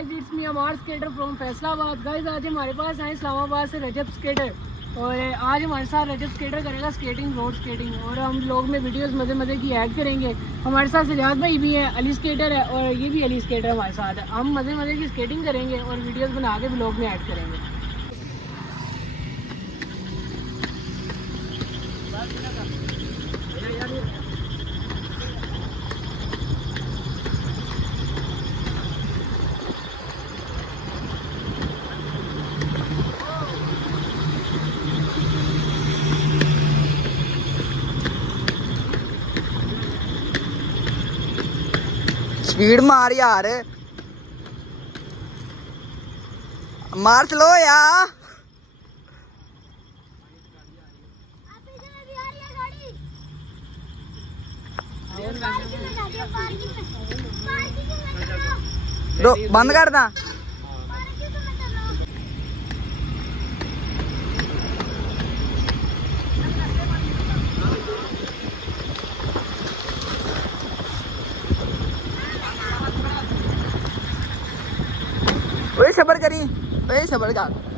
Guys it's me Ammar skater from Faisalabad. Guys आज हमारे पास आए इस्लामाबाद से रजब स्केटर, और आज हमारे साथ रजब स्केटर करेगा स्केटिंग, रोड स्केटिंग, और हम लोग में वीडियोस मज़े मज़े की ऐड करेंगे। हमारे साथ सजाद भाई भी है, अली स्केटर है, और ये भी अली स्केटर हमारे साथ है। हम मज़े मज़े की स्केटिंग करेंगे और वीडियोस बना के ब्लॉग में ऐड करेंगे। स्पीड मार यार, मार चलो यार। बंद कर दा। सबर करी, सबर कर।